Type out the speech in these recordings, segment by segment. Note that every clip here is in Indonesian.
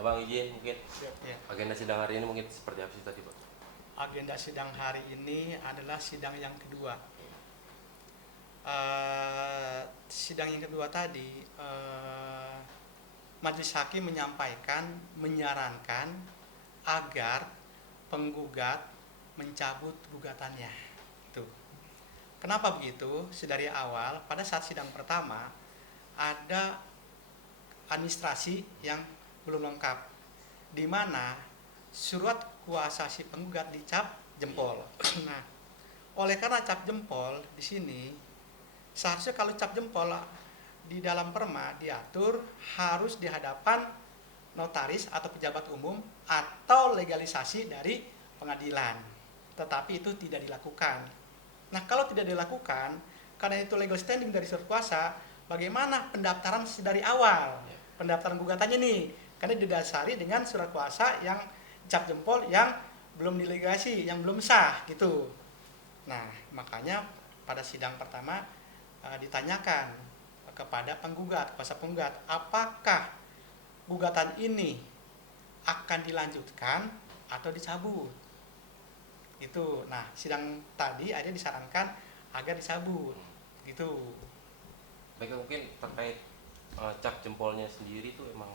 Abang izin mungkin Ya. agenda sidang hari ini mungkin seperti apa sih tadi Pak? Agenda sidang hari ini adalah sidang yang kedua. Sidang yang kedua tadi, majelis hakim menyarankan agar penggugat mencabut gugatannya. Itu. Kenapa begitu? Sedari awal, pada saat sidang pertama ada administrasi yang belum lengkap, di mana surat kuasa si penggugat dicap jempol. Nah, oleh karena cap jempol di sini, seharusnya kalau cap jempol di dalam perma diatur harus di hadapan notaris atau pejabat umum atau legalisasi dari pengadilan. Tetapi itu tidak dilakukan. Nah, kalau tidak dilakukan, karena itu legal standing dari surat kuasa, bagaimana pendaftaran dari awal? Pendaftaran gugatannya nih, karena didasari dengan surat kuasa yang cap jempol yang belum dilegalisasi, yang belum sah gitu. Nah, makanya pada sidang pertama ditanyakan kepada penggugat, kuasa penggugat, apakah gugatan ini akan dilanjutkan atau dicabut. Itu. Nah, sidang tadi ada disarankan agar dicabut. Gitu. Baik, mungkin terkait cap jempolnya sendiri tuh emang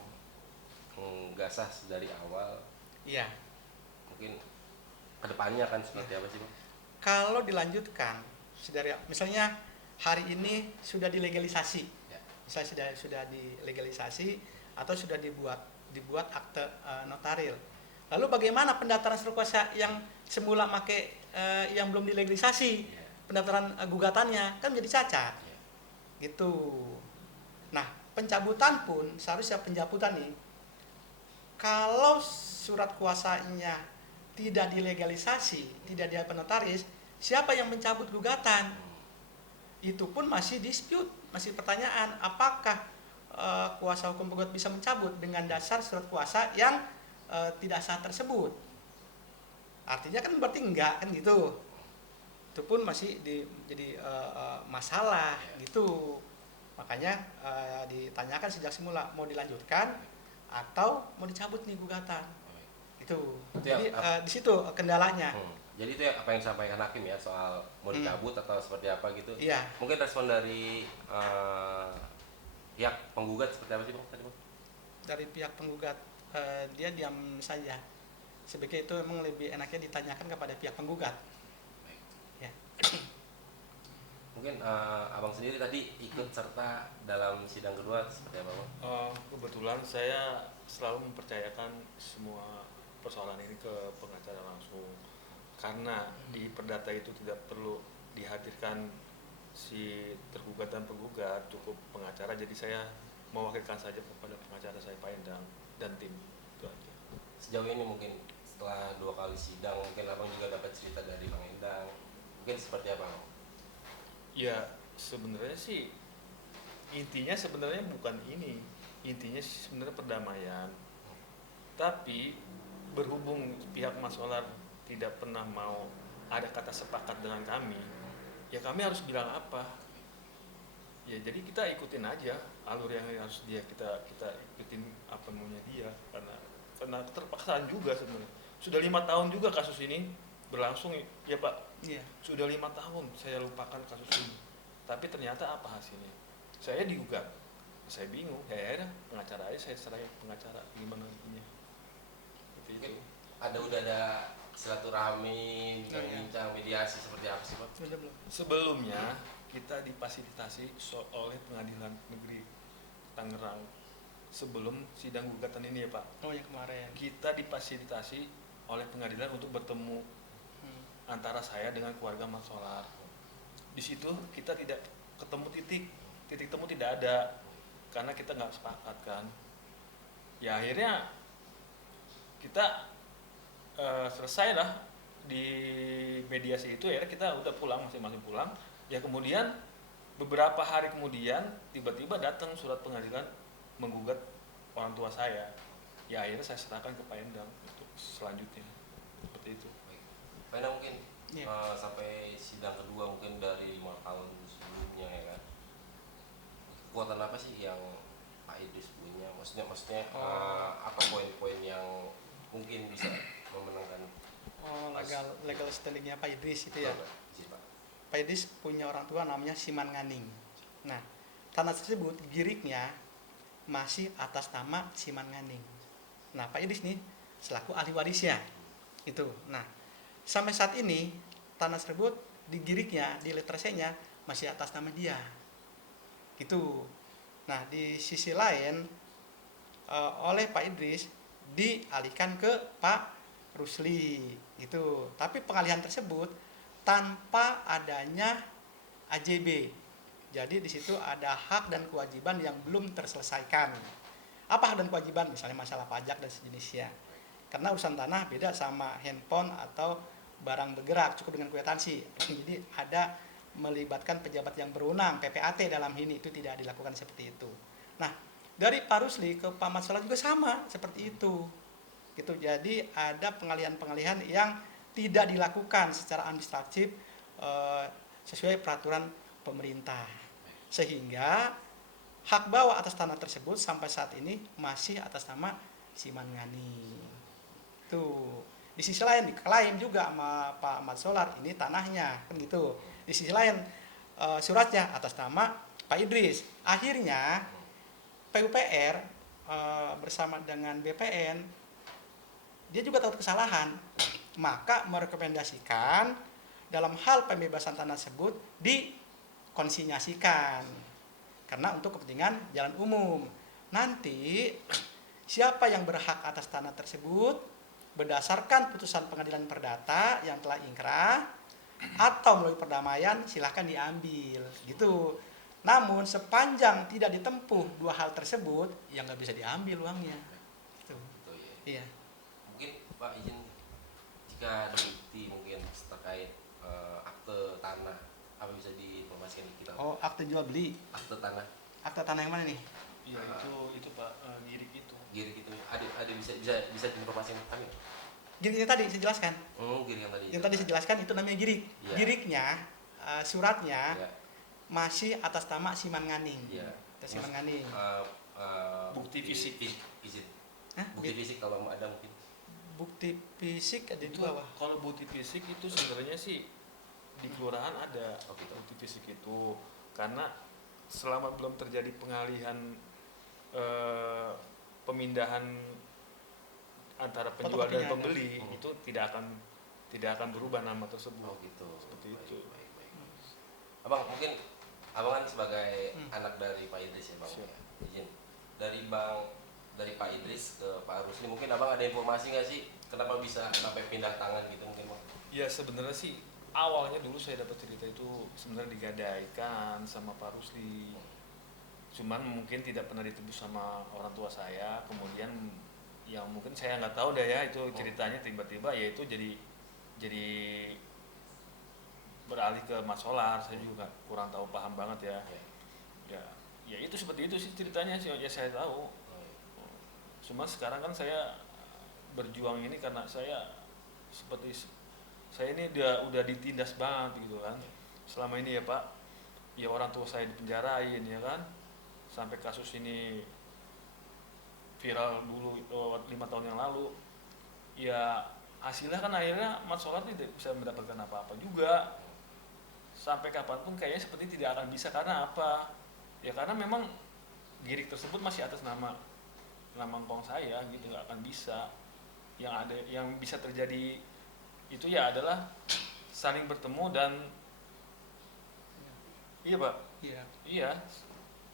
nggak sah dari awal. Iya. Mungkin kedepannya akan seperti apa sih Pak? Kalau dilanjutkan, misalnya hari ini sudah dilegalisasi, Ya. misalnya sudah dilegalisasi atau sudah dibuat akte notaril. Lalu bagaimana pendaftaran surat kuasa yang semula pakai yang belum dilegalisasi, Ya. pendaftaran gugatannya kan menjadi cacat, Ya. gitu. Nah, pencabutan pun seharusnya pencabutan nih, kalau surat kuasanya tidak dilegalisasi, tidak dilakukan notaris, siapa yang mencabut gugatan? Itu pun masih dispute, masih pertanyaan apakah kuasa hukum penggugat bisa mencabut dengan dasar surat kuasa yang tidak sah tersebut. Artinya kan berarti enggak kan gitu. Itu pun masih jadi masalah gitu. Makanya ditanyakan sejak semula mau dilanjutkan atau mau dicabut nih gugatan. Itu. Jadi di situ kendalanya. Jadi itu ya apa yang disampaikan hakim ya soal mau dicabut atau seperti apa gitu. Iya. Mungkin respon dari pihak penggugat seperti apa sih Bang tadi Bang? Dari pihak penggugat dia diam saja. Sebaiknya itu memang lebih enaknya ditanyakan kepada pihak penggugat. Baik. Ya. Mungkin abang sendiri tadi ikut serta dalam sidang kedua seperti apa Bang? Kebetulan saya selalu mempercayakan semua persoalan ini ke pengacara langsung, karena di perdata itu tidak perlu dihadirkan si tergugat dan penggugat, cukup pengacara, jadi saya mewakilkan saja kepada pengacara saya Pak Endang dan tim, itu aja. Sejauh ini mungkin setelah 2 kali sidang mungkin abang juga dapat cerita dari Bang Endang, mungkin seperti apa Bang? Ya sebenarnya sih intinya sebenarnya bukan ini, intinya sih sebenarnya perdamaian, tapi berhubung pihak Mas Olar tidak pernah mau ada kata sepakat dengan kami, ya kami harus bilang apa? Ya jadi kita ikutin aja alur yang harus kita ikutin apa maunya dia, karena terpaksaan juga sebenarnya. Sudah 5 tahun juga kasus ini berlangsung ya Pak. Iya. Sudah 5 tahun saya lupakan kasus ini, tapi ternyata apa hasilnya? Saya digugat, saya bingung. Ya pengacara aja, saya serahin pengacara gimana intinya. Itu. Udah ada silaturahmi, bincang-bincang, mediasi seperti apa sih Pak? Belum. Sebelumnya kita difasilitasi oleh Pengadilan Negeri Tangerang sebelum sidang gugatan ini ya Pak. Oh, yang kemarin. Kita difasilitasi oleh pengadilan untuk bertemu antara saya dengan keluarga Mas Solar. Di situ kita tidak ketemu titik temu tidak ada, karena kita nggak sepakat kan. Ya akhirnya kita selesai lah di mediasi itu, ya kita udah pulang, masing-masing pulang. Ya kemudian beberapa hari kemudian tiba-tiba datang surat pengadilan menggugat orang tua saya. Ya akhirnya saya serahkan ke Pak Endang untuk selanjutnya, seperti itu. Pak Endang mungkin Iya. sampai sidang kedua mungkin dari 5 tahun sebelumnya ya kan, kekuatan apa sih yang Pak Idris punya, maksudnya Oh. apa poin-poin yang mungkin bisa memenangkan. Oh, legal standingnya Pak Idris itu ya. Betul, Pak. Izin, Pak. Pak Idris punya orang tua namanya Siman Nganing. Nah, tanah tersebut giriknya masih atas nama Siman Nganing. Nah, Pak Idris nih selaku ahli warisnya. Itu. Nah, sampai saat ini tanah tersebut di giriknya, di letter C-nya masih atas nama dia. Gitu. Nah, di sisi lain oleh Pak Idris dialihkan ke Pak Rusli. Itu. Tapi pengalihan tersebut tanpa adanya AJB. Jadi di situ ada hak dan kewajiban yang belum terselesaikan. Apa hak dan kewajiban? Misalnya masalah pajak dan sejenisnya. Karena urusan tanah beda sama handphone atau barang bergerak, cukup dengan kwitansi. Jadi ada melibatkan pejabat yang berwenang, PPAT dalam ini, itu tidak dilakukan seperti itu. Nah, dari Pak Rusli ke Pak Mat Solar juga sama seperti itu. Gitu. Jadi ada pengalihan-pengalihan yang tidak dilakukan secara administratif sesuai peraturan pemerintah. Sehingga hak bawah atas tanah tersebut sampai saat ini masih atas nama Siman Ngani. Tuh. Di sisi lain diklaim juga sama Pak Mat Solar ini tanahnya, kan gitu. Di sisi lain suratnya atas nama Pak Idris. Akhirnya PUPR bersama dengan BPN dia juga tahu kesalahan, maka merekomendasikan dalam hal pembebasan tanah tersebut dikonsinyasikan karena untuk kepentingan jalan umum. Nanti siapa yang berhak atas tanah tersebut berdasarkan putusan pengadilan perdata yang telah ingkrah atau melalui perdamaian silahkan diambil gitu. Namun sepanjang tidak ditempuh dua hal tersebut ya nggak bisa diambil uangnya. Gitu. Gitu ya. Iya. Mungkin Pak izin jika ada bukti mungkin terkait akte tanah apa bisa diinformasikan ke kita? Oh, akte jual beli. Akte tanah Akte tanah yang mana nih? Iya, itu Pak, girik itu. girik itu ada bisa diinformasikan ke kami? Giriknya tadi saya jelaskan. Girik yang tadi. Yang tadi saya jelaskan itu namanya girik. Iya. Giriknya suratnya Iya. masih atas nama Siman Nganing. Iya. Siman Nganing. Bukti fisik. Izin. Hah? Bukti fisik kalau ada mungkin. Bukti fisik ada di Itu bawah. kalau bukti fisik itu sebenarnya sih di kelurahan ada Oh, gitu. bukti fisik itu, karena selama belum terjadi pengalihan pemindahan antara penjual dan Fotokopinya ada. pembeli itu tidak akan berubah nama tersebut. Oh gitu. Seperti Baik, itu. baik. Abang mungkin abang kan sebagai Hmm. anak dari Pak Idris ya bang. Siap. Ya. Izin dari Pak Idris ke Pak Rusli mungkin abang ada informasi nggak sih kenapa bisa sampai pindah tangan gitu mungkin bang? Ya sebenarnya sih awalnya dulu saya dapat cerita itu sebenarnya digadaikan sama Pak Rusli. Cuman mungkin tidak pernah ditebus sama orang tua saya. Kemudian yang mungkin saya nggak tahu deh ya itu ceritanya tiba-tiba ya itu jadi beralih ke Mas Solar. Saya juga kurang tahu paham banget ya. Ya. Ya itu seperti itu sih ceritanya sih ya saya tahu. Cuma sekarang kan saya berjuang ini karena saya seperti saya ini udah ditindas banget gitu kan. Selama ini ya Pak, ya orang tua saya dipenjarain ya kan. Sampai kasus ini viral dulu 5 tahun yang lalu. Ya hasilnya kan akhirnya Mas Solar tidak bisa mendapatkan apa-apa juga. Sampai kapanpun kayaknya seperti tidak akan bisa karena apa? Ya karena memang girik tersebut masih atas nama ngkong saya gitu, nggak akan bisa. Yang bisa terjadi itu ya adalah saling bertemu dan iya Pak, Iya. iya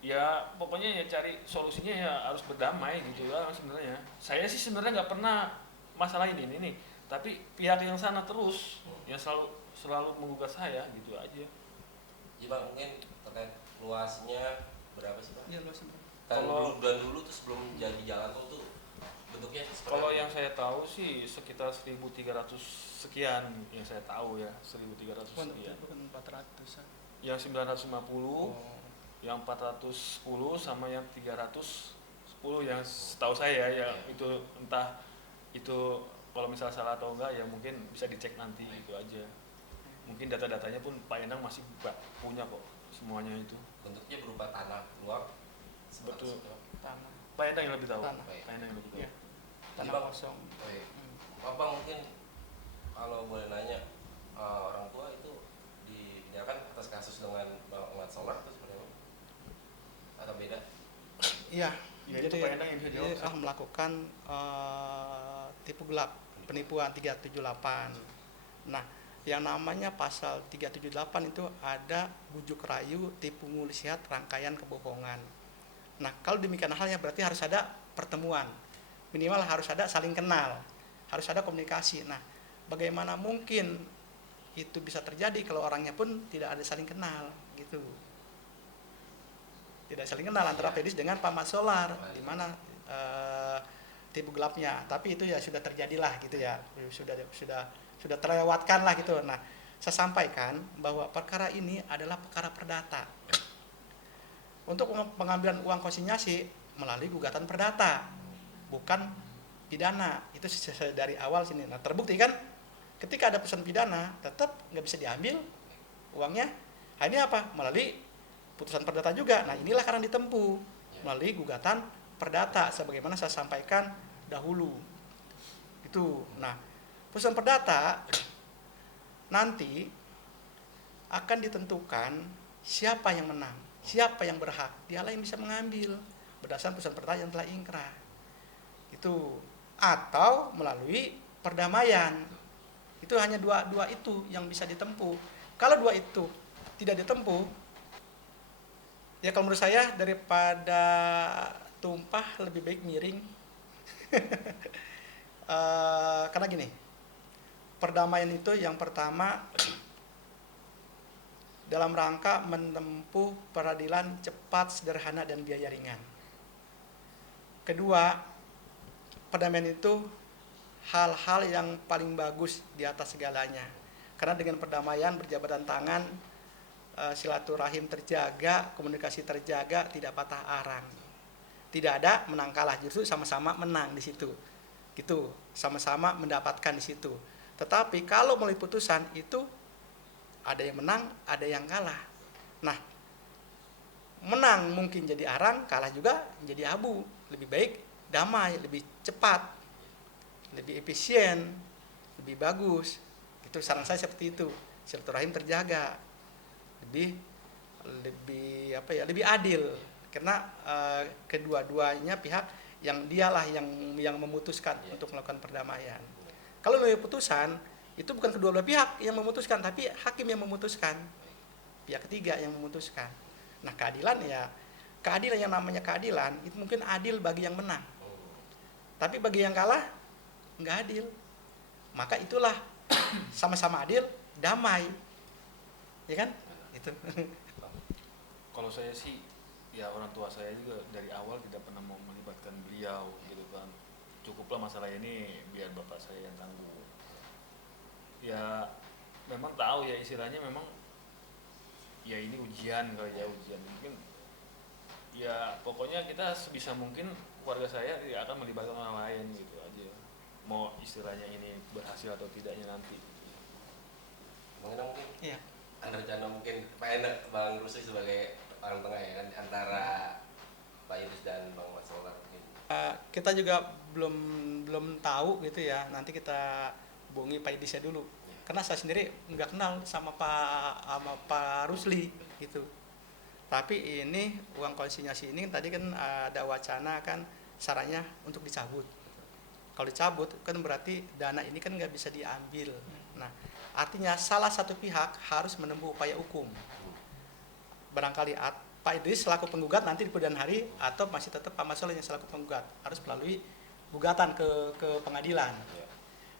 ya pokoknya ya cari solusinya ya harus berdamai gitu ya sebenarnya. Saya sih sebenarnya nggak pernah masalah ini nih, tapi pihak yang sana terus yang selalu menggugat saya gitu aja. Jadi bang mungkin terkait luasnya berapa sih bang? Iya, luas itu. Kan Kalau- dulu tuh sebelum jadi jalan tol tuh bentuknya seperti Kalau apa? yang saya tahu sih sekitar 1.300 sekian yang saya tahu ya, 1.300 sekian. Bukan 400-an. Yang 950, Oh. yang 410 sama yang 310 yang setahu saya ya itu entah itu kalau misalnya salah atau enggak ya mungkin bisa dicek nanti itu aja. Mungkin data-datanya pun Pak Endang masih punya kok semuanya itu. Bentuknya berupa tanah luak. Betul. Tanah. Pak Endang yang lebih tahu. Tanah. Pak Endang yang lebih tahu. Ya, tanah Bang. kosong. Oh, iya. Bapak mungkin kalau boleh nanya, orang tua itu dipindahkan atas kasus dengan Bang Ahmad Solar atau seperti apa? Atau beda? Iya, Ya, jadi itu Pak Endang yang bisa jawab. melakukan tipu gelap, penipuan 378. Nah, yang namanya pasal 378 itu ada bujuk rayu, tipu muslihat, rangkaian kebohongan. Nah, kalau demikian halnya berarti harus ada pertemuan. Minimal harus ada saling kenal, harus ada komunikasi. Nah, bagaimana mungkin itu bisa terjadi kalau orangnya pun tidak ada saling kenal gitu. Tidak saling kenal antara Pedis dengan Pak Mat Solar, di mana tipu gelapnya. Tapi itu ya sudah terjadilah gitu ya, sudah terlewatkan lah gitu. Nah, saya sampaikan bahwa perkara ini adalah perkara perdata. Untuk pengambilan uang konsinyasi melalui gugatan perdata, bukan pidana. Itu dari awal sini. Nah, terbukti kan ketika ada putusan pidana tetap nggak bisa diambil uangnya. Nah, ini apa? Melalui putusan perdata juga. Nah, inilah karena ditempuh melalui gugatan perdata sebagaimana saya sampaikan dahulu. Itu. Nah, putusan perdata nanti akan ditentukan siapa yang menang, siapa yang berhak. Dialah yang bisa mengambil berdasarkan putusan perdata yang telah ingkrah. Itu atau melalui perdamaian. Itu hanya dua itu yang bisa ditempuh. Kalau dua itu tidak ditempuh, ya kalau menurut saya daripada tumpah lebih baik miring. Karena gini, perdamaian itu yang pertama dalam rangka menempuh peradilan cepat, sederhana, dan biaya ringan. Kedua, perdamaian itu hal-hal yang paling bagus di atas segalanya. Karena dengan perdamaian berjabatan tangan, silaturahim terjaga, komunikasi terjaga, tidak patah arang. Tidak ada menang kalah, justru sama-sama menang di situ. Gitu, sama-sama mendapatkan di situ. Tetapi kalau melalui putusan itu ada yang menang, ada yang kalah. Nah, menang mungkin jadi arang, kalah juga jadi abu. Lebih baik damai, lebih cepat, lebih efisien, lebih bagus. Itu saran saya seperti itu. Silaturahim terjaga, lebih lebih adil. Karena kedua-duanya pihak yang dialah yang memutuskan untuk melakukan perdamaian. Kalau melalui putusan itu bukan kedua belah pihak yang memutuskan, tapi hakim yang memutuskan, pihak ketiga yang memutuskan. Nah, keadilan yang namanya keadilan itu mungkin adil bagi yang menang, tapi bagi yang kalah nggak adil. Maka itulah sama-sama adil, damai, ya kan? Itu. Kalau saya sih, ya orang tua saya juga dari awal tidak pernah mau melibatkan beliau gitu kan. Cukuplah masalah ini biar bapak saya yang tangguh. Ya memang tahu ya istilahnya memang ya ini ujian kali ya, ujian mungkin ya pokoknya kita sebisa mungkin keluarga saya tidak akan melibatkan orang lain gitu aja, mau istilahnya ini berhasil atau tidaknya nanti. Mungkin Iya. ada rencana mungkin Pak Enak, Bang Rusli sebagai orang tengah ya kan antara Pak Idris dan Bang Ahmad Solar mungkin. Kita juga belum tahu gitu ya. Nanti kita hubungi Pak Idrisnya dulu. Karena saya sendiri nggak kenal sama Pak Rusli gitu. Tapi ini uang konsinyasi ini tadi kan ada wacana kan sarannya untuk dicabut. Kalau dicabut kan berarti dana ini kan nggak bisa diambil. Nah, artinya salah satu pihak harus menempuh upaya hukum. Barangkali Pak Idris selaku penggugat nanti di kemudian hari, atau masih tetap Pak Masoleh yang selaku penggugat, harus melalui gugatan ke pengadilan.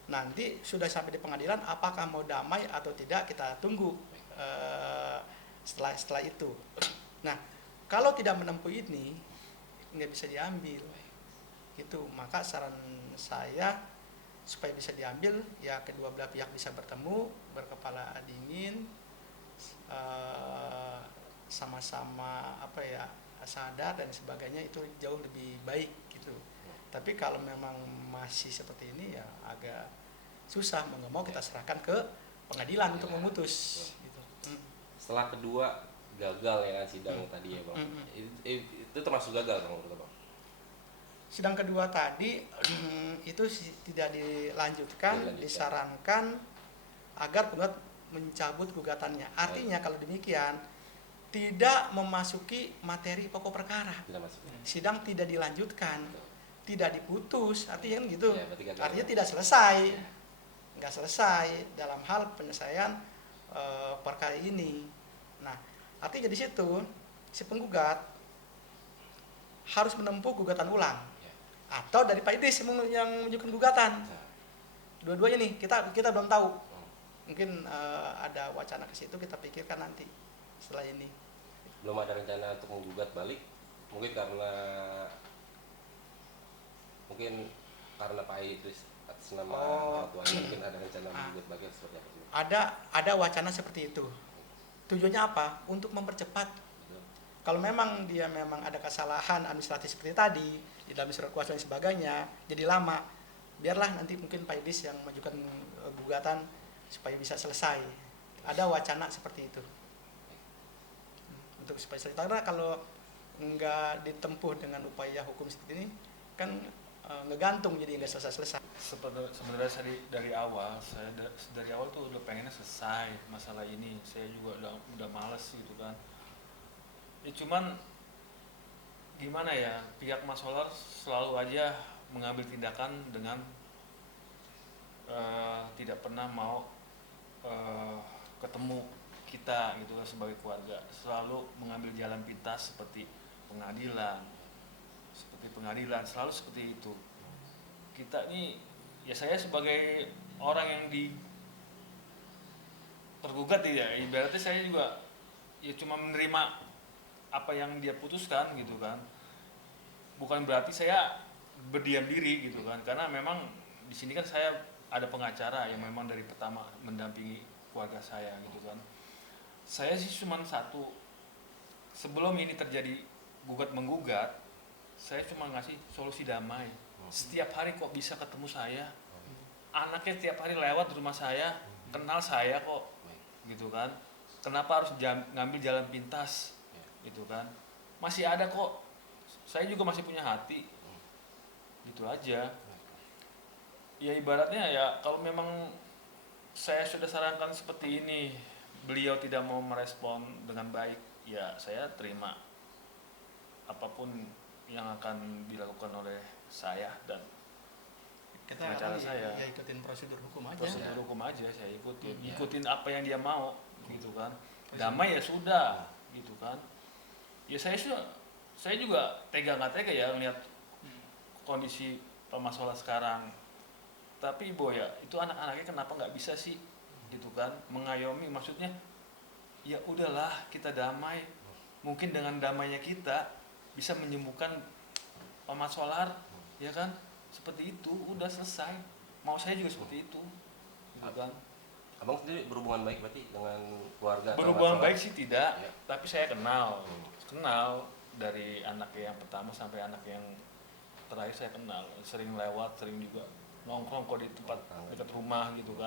Nanti sudah sampai di pengadilan, apakah mau damai atau tidak kita tunggu setelah itu. Nah, kalau tidak menempuh ini nggak bisa diambil gitu. Maka saran saya supaya bisa diambil ya kedua belah pihak bisa bertemu, berkepala dingin, sama-sama sadar dan sebagainya, itu jauh lebih baik gitu. Tapi kalau memang masih seperti ini ya agak susah, mau nggak mau kita serahkan ke pengadilan untuk memutus gitu. Setelah kedua gagal ya sidang tadi ya Bang. Itu termasuk gagal Bang menurut Bang? sidang kedua tadi itu tidak dilanjutkan, disarankan agar penggugat mencabut gugatannya. Artinya kalau demikian tidak memasuki materi pokok perkara. Tidak masuk. Sidang tidak dilanjutkan, tidak diputus, artinya kan gitu. Ya, berarti gagal. Artinya tidak selesai. Nggak selesai dalam hal penyelesaian perkara ini. Nah, artinya di situ si penggugat harus menempuh gugatan ulang atau dari Pak Idris yang menunjukkan gugatan. Dua-duanya nih kita belum tahu. Mungkin ada wacana ke situ, kita pikirkan nanti setelah ini. Belum ada rencana untuk menggugat balik, mungkin karena Pak Idris atas nama orang tuanya mungkin ada rencana menggugat balik seperti apa sih? Ada wacana seperti itu. Tujuannya apa? Untuk mempercepat. Kalau memang dia memang ada kesalahan administratif seperti tadi di dalam surat kuasa dan sebagainya, jadi lama. Biarlah nanti mungkin Pak Idris yang mengajukan gugatan supaya bisa selesai. Ada wacana seperti itu. Untuk supaya selesai. Karena kalau nggak ditempuh dengan upaya hukum seperti ini, kan ngegantung jadi nggak selesai-selesai. Sebenarnya dari awal tuh udah pengennya selesai masalah ini. Saya juga udah males gitu kan. Ya cuman gimana ya, pihak Mas Solar selalu aja mengambil tindakan dengan tidak pernah mau ketemu kita gitu kan sebagai keluarga. Selalu mengambil jalan pintas seperti pengadilan, selalu seperti itu. Kita nih, ya saya sebagai orang yang tergugat ya, ibaratnya saya juga ya cuma menerima apa yang dia putuskan gitu kan. Bukan berarti saya berdiam diri gitu kan, karena memang di sini kan saya ada pengacara yang memang dari pertama mendampingi keluarga saya gitu kan. Saya sih cuma satu, sebelum ini terjadi gugat menggugat, saya cuma ngasih solusi damai. Setiap hari kok bisa ketemu saya, anaknya tiap hari lewat di rumah saya, kenal saya kok gitu kan. Kenapa harus ngambil jalan pintas gitu kan? Masih ada kok, saya juga masih punya hati gitu aja. Ya ibaratnya ya, kalau memang saya sudah sarankan seperti ini, beliau tidak mau merespon dengan baik, ya saya terima apapun yang akan dilakukan oleh saya dan pengacara saya. Ya ikutin prosedur hukum aja. Prosedur hukum aja saya ikutin apa yang dia mau gitu kan. Damai ya sudah gitu kan. Ya saya juga tega nggak tega ya melihat kondisi Pak Mas Solar sekarang. Tapi Ibu ya, itu anak-anaknya kenapa nggak bisa sih gitu kan mengayomi, maksudnya ya udahlah kita damai, mungkin dengan damainya kita bisa menyembuhkan Pak Mas Solar ya kan, seperti itu udah selesai. Mau saya juga seperti itu gitu kan. Abang sendiri berhubungan baik berarti dengan keluarga? Berhubungan baik sih tidak, tapi saya kenal dari anak yang pertama sampai anak yang terakhir saya kenal, sering lewat, sering juga nongkrong kok di tempat dekat rumah gitu kan.